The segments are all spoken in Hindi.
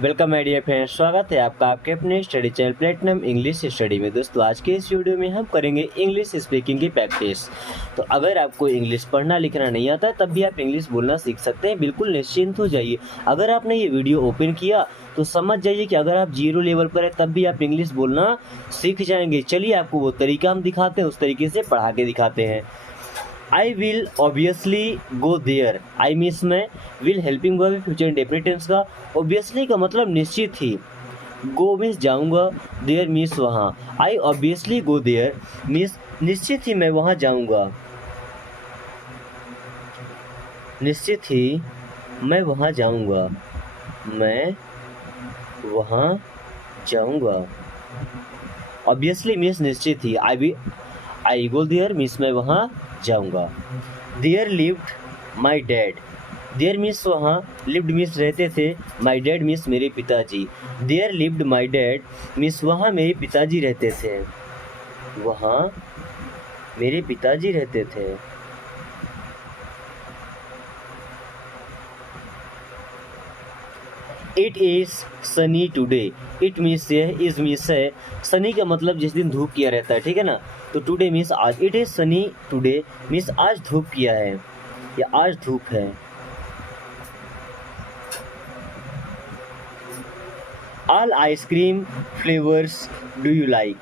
वेलकम माय डियर फ्रेंड्स, स्वागत है आपका आपके अपने study channel platinum English study में। दोस्तों आज के इस वीडियो में हम करेंगे इंग्लिश स्पीकिंग की प्रैक्टिस। तो अगर आपको इंग्लिश पढ़ना लिखना नहीं आता तब भी आप इंग्लिश बोलना सीख सकते हैं, बिल्कुल निश्चिंत हो जाइए। अगर आपने ये वीडियो ओपन किया तो समझ जाइए कि अगर आप 0 लेवल पर है तब भी आप इंग्लिश बोलना सीख जाएंगे। चलिए आपको वो तरीका हम दिखाते हैं, उस तरीके से पढ़ा के दिखाते हैं। I will obviously go there. I means मैं, will helping verb future indefinite tense का। ऑब्वियसली का मतलब निश्चित ही, गो मीन्स जाऊंगा, देयर मीन्स वहाँ। I obviously go there means निश्चित ही मैं वहाँ जाऊंगा, निश्चित ही मैं वहाँ जाऊंगा, मैं वहाँ जाऊंगा। ऑब्वियसली मीन्स निश्चित ही, आई गो देयर मीन्स मैं वहाँ जाऊंगा। There lived my dad. There means वहाँ, लिव्ड मीन्स रहते थे, माई डैड मीन्स मेरे पिताजी। There lived my dad means वहाँ मेरे पिताजी रहते थे, वहाँ मेरे पिताजी रहते थे। It is Sunny today. It means है, इज मीन्स है, सनी का मतलब जिस दिन धूप किया रहता है, ठीक है ना। तो टुडे मीन्स आज। It is Sunny today means आज धूप किया है या आज धूप है। All ice cream flavours do you like.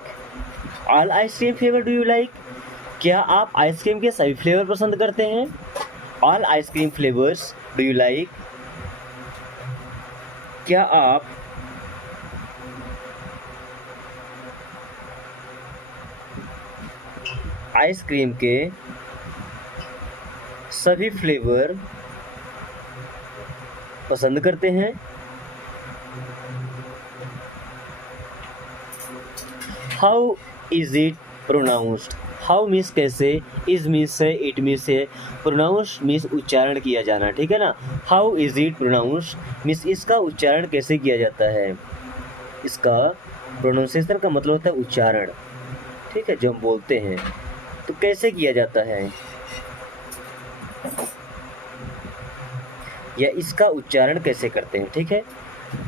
All ice cream flavour do you like, क्या आप आइसक्रीम के सभी फ्लेवर पसंद करते हैं। All ice cream flavours do you like, क्या आप आइसक्रीम के सभी फ्लेवर पसंद करते हैं। How is it pronounced. How means कैसे, इज मीन्स है, इट मीन्स है, प्रोनाउंस मीन्स उच्चारण किया जाना, ठीक है ना। How is it pronounced means इसका उच्चारण कैसे किया जाता है। इसका प्रोनाउंसिएशन का मतलब होता है उच्चारण, ठीक है, जो हम बोलते हैं तो कैसे किया जाता है या इसका उच्चारण कैसे करते हैं, ठीक है।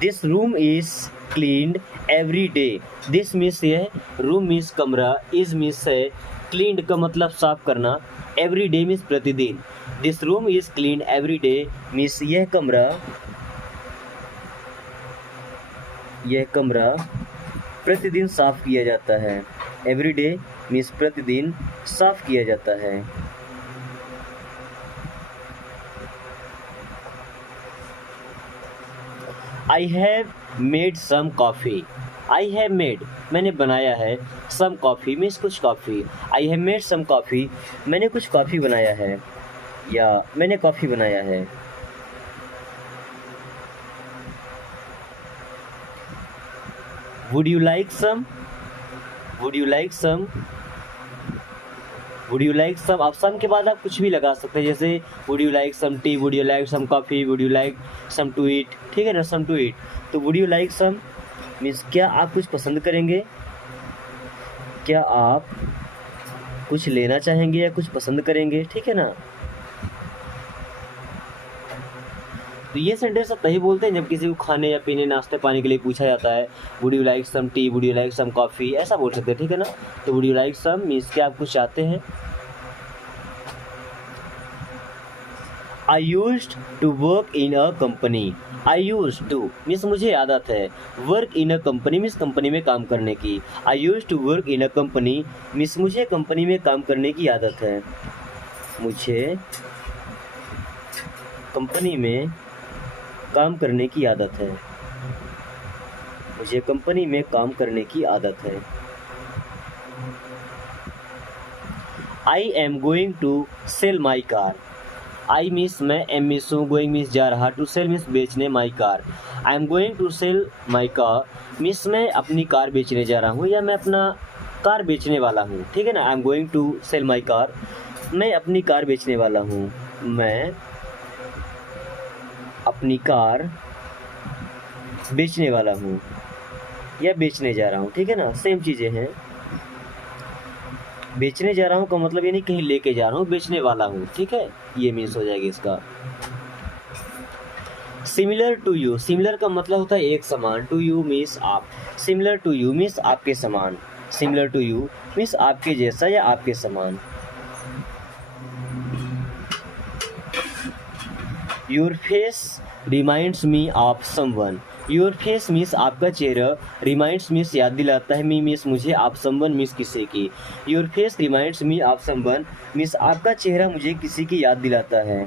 This room is cleaned every day. This means यह, रूम मीन्स कमरा, इज मीन्स है, क्लीन्ड का मतलब साफ करना, एवरी डे मीन्स प्रतिदिन। This room is cleaned every day means यह कमरा प्रतिदिन साफ किया जाता है। एवरी डे मीन्स प्रतिदिन साफ किया जाता है। I have made some coffee. I have made मैंने बनाया है, सम कॉफ़ी मीन्स कुछ कॉफ़ी। I have made some coffee मैंने कुछ कॉफ़ी बनाया है या मैंने कॉफ़ी बनाया है। Would you like some. Would you like some, would you like some, आप सम के बाद आप कुछ भी लगा सकते हैं, जैसे would you like some tea, would you like some coffee, would you like some to eat, ठीक है ना, सम टू ईट। तो would you like some means क्या आप कुछ पसंद करेंगे, क्या आप कुछ लेना चाहेंगे या कुछ पसंद करेंगे, ठीक है ना। तो ये सेंटेंस तभी बोलते हैं जब किसी को खाने या पीने, नाश्ते पानी के लिए पूछा जाता है। Would you like some tea, would you like some coffee, ऐसा बोल सकते हैं, ठीक है ना। तो would you like some means क्या आप कुछ चाहते हैं। I used to work in a company. I used to means मुझे आदत है, work in a company means company में काम करने की। I used to work in a company means मुझे कंपनी में काम करने की आदत है, मुझे कंपनी में काम करने की आदत है, मुझे कंपनी में काम करने की आदत है। I am going to sell my car. I means मैं, एम मीन्स हूँ, गोइंग मीन्स जा रहा, टू सेल मीन्स बेचने, my car. I am going to sell my car means मैं अपनी कार बेचने जा रहा हूँ या मैं अपना कार बेचने वाला हूँ, ठीक है ना। I am going to sell my car, मैं अपनी कार बेचने वाला हूँ, मैं अपनी कार बेचने वाला हूँ या बेचने जा रहा हूँ, ठीक है ना, सेम चीज़ें हैं। बेचने जा रहा हूँ का मतलब ये नहीं कहीं लेके जा रहा हूँ, बेचने वाला हूँ, ठीक है, ये मीन्स हो जाएगी इसका। सिमिलर टू यू, सिमिलर का मतलब होता है एक समान, टू यू मीन्स आप, सिमिलर टू यू मीन्स आपके समान, सिमिलर टू यू मीन्स आपके जैसा या आपके समान। Your face reminds me of someone, your face means आपका चेहरा, रिमाइंड्स मीन्स याद दिलाता है, मी मीन्स मुझे, आप समवन मीन्स किसी की। Your face reminds me of someone means आपका चेहरा मुझे किसी की याद दिलाता है,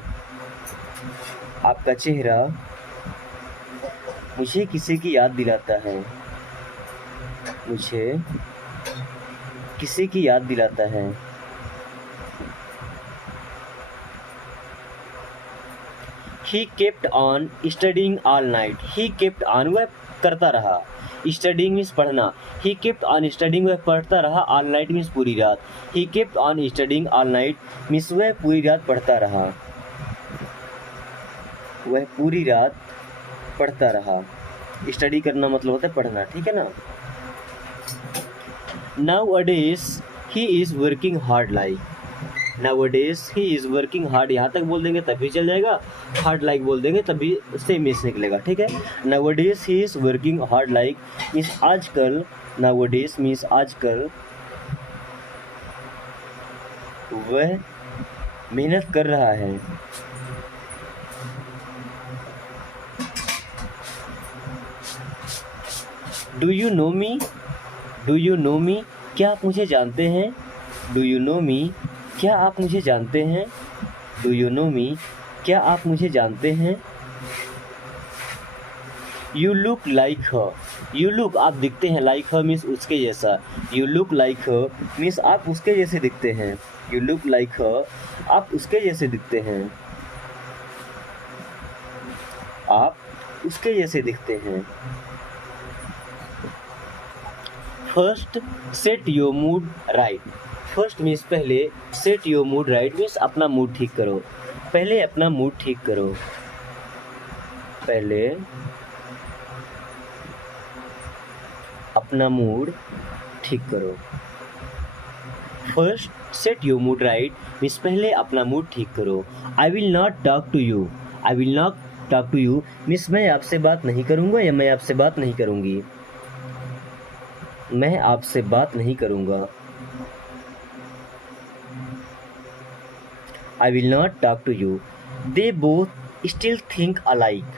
आपका चेहरा मुझे किसी की याद दिलाता है, मुझे किसी की याद दिलाता है। He kept on studying all night. He kept on वह करता रहा, studying means पढ़ना, he kept on studying वह पढ़ता रहा, all night means पूरी रात, he kept on studying all night means वह पूरी रात पढ़ता रहा, वह पूरी रात पढ़ता रहा। स्टडी करना मतलब होता है पढ़ना, ठीक है ना। Nowadays he is working hard like, Nowadays he is working hard, यहाँ तक बोल देंगे तभी चल जाएगा, hard like बोल देंगे तभी सेम मीन्स निकलेगा, ठीक है। Nowadays he is working hard like means आजकल, Nowadays मीन्स आजकल वह मेहनत कर रहा है। Do you know me, do you know me क्या आप मुझे जानते हैं, डू यू नो मी क्या आप मुझे जानते हैं, डू यू नो मी क्या आप मुझे जानते हैं। You look like her, you look आप दिखते हैं, लाइक हर मीन्स उसके जैसा, you look like her means आप उसके जैसे दिखते हैं, यू लुक लाइक हर आप उसके जैसे दिखते हैं, आप उसके जैसे दिखते हैं। First set your mood right, first means पहले, set your mood right means अपना मूड ठीक करो, पहले अपना मूड ठीक करो, पहले अपना मूड ठीक करो। First set your mood right means पहले अपना मूड ठीक करो। I will not talk to you, I will not talk to you means मैं आपसे बात नहीं करूँगा या मैं आपसे बात नहीं करूँगी, मैं आपसे बात नहीं करूँगा। I will not talk to you. They both still think alike.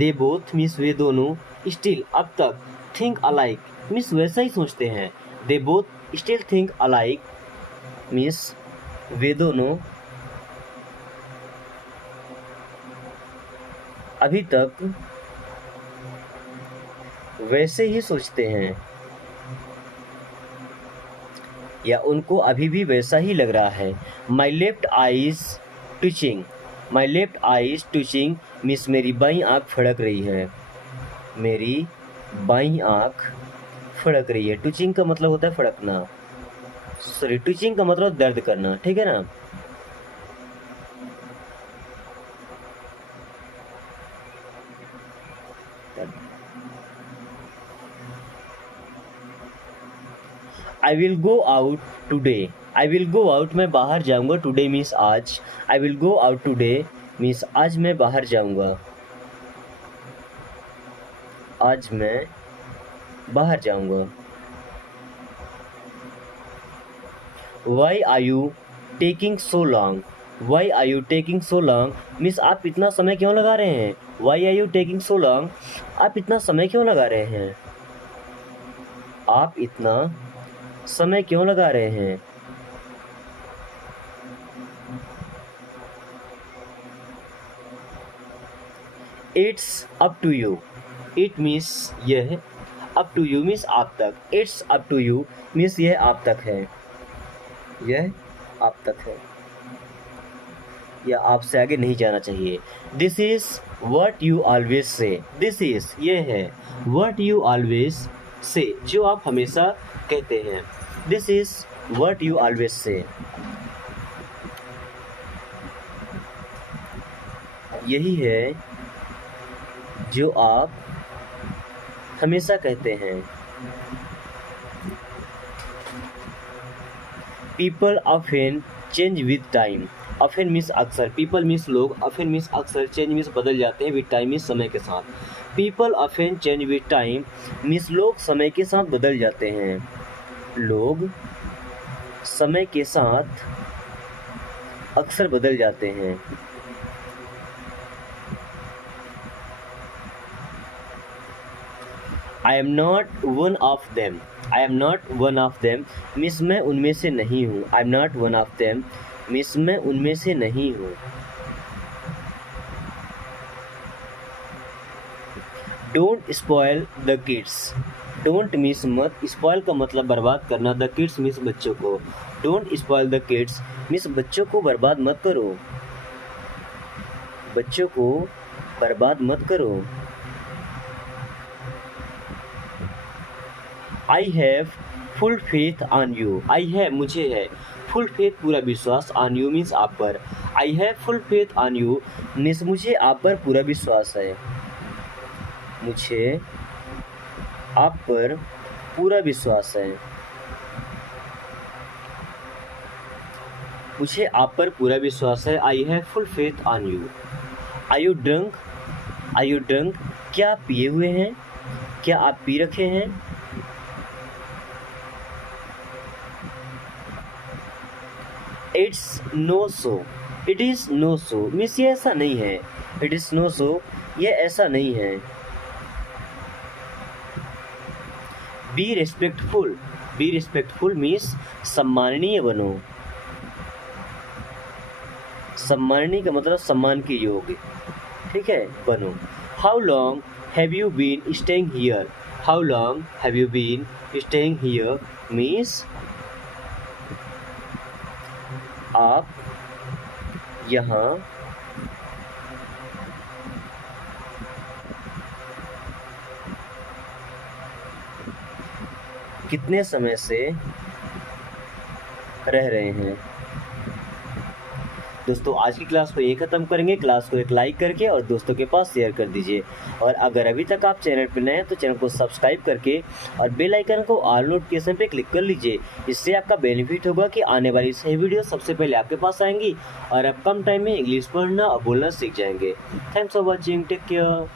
They both means वे दोनों, still अब तक, think alike means वैसा ही सोचते हैं। They both still think alike means वे दोनों अभी तक वैसे ही सोचते हैं या उनको अभी भी वैसा ही लग रहा है। My left eyes twitching, my left eyes twitching means मेरी बाईं आँख फड़क रही है, मेरी बाईं आँख फड़क रही है। ट्विचिंग का मतलब होता है फड़कना, सॉरी ट्विचिंग का मतलब दर्द करना, ठीक है ना। I will go out today, I will go out मैं बाहर जाऊंगा, टुडे मीन्स आज, I will go out today means आज मैं बाहर जाऊंगा, आज मैं बाहर जाऊंगा। Why are you taking so long, why are you taking so long means आप इतना समय क्यों लगा रहे हैं, why are you taking so long आप इतना समय क्यों लगा रहे हैं, आप इतना समय क्यों लगा रहे हैं। It's up to you, it means यह, अप टू यू मीन्स आप तक, it's up to you means यह आप तक है, यह आप तक है या आपसे आगे नहीं जाना चाहिए। This is what you always say, this is यह है, वट यू ऑलवेज से जो आप हमेशा कहते हैं, this is what you always say यही है जो आप हमेशा कहते हैं। People often change with time, often means अक्सर, पीपल मीन्स लोग, ऑफन मीन्स अक्सर, चेंज मीन्स बदल जाते हैं, विद टाइम मीन्स समय के साथ। People often change with time means लोग समय के साथ बदल जाते हैं, लोग समय के साथ अक्सर बदल जाते हैं। I am not one of them, I am not one of them means मैं उनमें से नहीं हूँ, I am not one of them means मैं उनमें से नहीं हूँ। Don't spoil the kids, don't means मत, स्पॉयल का मतलब बर्बाद करना, द किड्स मीन्स बच्चों को। Don't spoil the kids means बच्चों को बर्बाद मत करो, बच्चों को बर्बाद मत करो। आई have full faith on you, I have मुझे है, फुल फेथ पूरा विश्वास, ऑन यू मीन्स आप पर। आई have full faith on you means मुझे आप पर पूरा विश्वास है, मुझे आप पर पूरा विश्वास है, मुझे आप पर पूरा विश्वास है। I have full faith on you. Are you drunk, are you drunk क्या आप पिए हुए हैं, क्या आप पी रखे हैं। It's no so, it is no so means ये ऐसा नहीं है, इट इज़ नो सो ये ऐसा नहीं है। Be respectful, be respectful means सम्माननीय बनो, सम्माननीय का मतलब सम्मान के योग्य, ठीक है, बनो। How long have you been staying here, how long have you been staying here means आप यहाँ कितने समय से रह रहे हैं। दोस्तों आज की क्लास को ये ख़त्म करेंगे, क्लास को एक लाइक करके और दोस्तों के पास शेयर कर दीजिए। और अगर अभी तक आप चैनल पर नए हैं तो चैनल को सब्सक्राइब करके और बेल आइकन को ऑल नोटिफिकेशन पे क्लिक कर लीजिए। इससे आपका बेनिफिट होगा कि आने वाली सही वीडियो सबसे पहले आपके पास आएंगी और आप कम टाइम में इंग्लिश पढ़ना और बोलना सीख जाएंगे। Thanks for watching, take care.